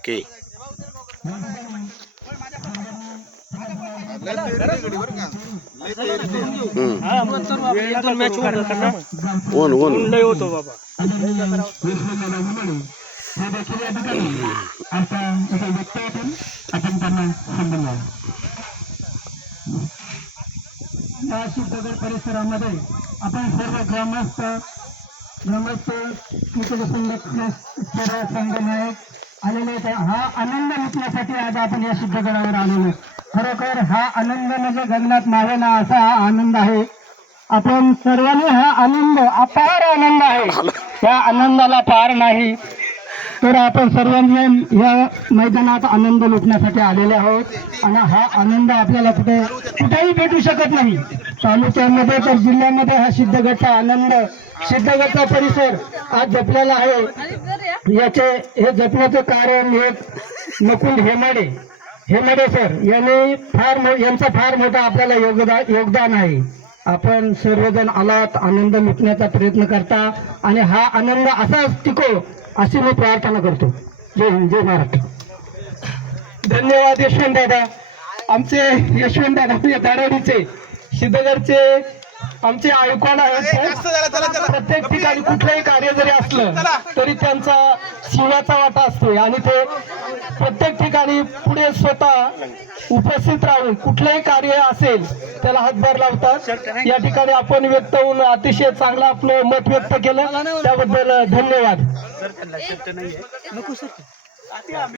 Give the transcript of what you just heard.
Okay. होतो बाबा या शुद्धगड परिसरामध्ये आपण सर्व ग्रामस्थ ग्रामस्थ संघटना सर्व संघ नायक आलेले हा आनंद लुटण्यासाठी आज आपण या शुद्धगडावर आलेलो खरोखर हा आनंद म्हणजे गगनात मावेना असा हा आनंद आहे. आपण सर्वांनी हा आनंद अपार आनंद आहे. या आनंदाला पार नाही. तर आपण सर्वांनी या मैदानात आनंद लुटण्यासाठी आलेले आहोत. आणि हा आनंद आपल्याला कुठे कुठेही भेटू शकत नाही. तालुक्यामध्ये तर जिल्ह्यामध्ये हा सिद्धगडचा आनंद सिद्धगडचा परिसर आज जपलेला आहे. याचे हे जपण्याचं कारण हे नकुल हेमाडे. हेमाडे सर यांनी फार यांचं फार मोठं आपल्याला योगदान योगदान आहे. आपण सर्वजण आलात आनंद लुटण्याचा प्रयत्न करता आणि हा आनंद असाच टिको अशी मी प्रार्थना करतो. जय हिंद जय महाराष्ट्र. धन्यवाद यशवंत दादा. आमचे यशवंत दादा दाडवडीचे सिद्धगडचे आमचे आयुकान आहेत प्रत्येक ठिकाणी कुठलंही कार्य जरी असलं तरी त्यांचा सिंहाचा वाटा असतो आणि ते प्रत्येक ठिकाणी पुढे स्वतः उपस्थित राहून कुठलंही कार्य असेल त्याला हातभार लावतात. या ठिकाणी आपण व्यक्त होऊन अतिशय चांगलं आपलं मत व्यक्त केलं. त्याबद्दल धन्यवाद.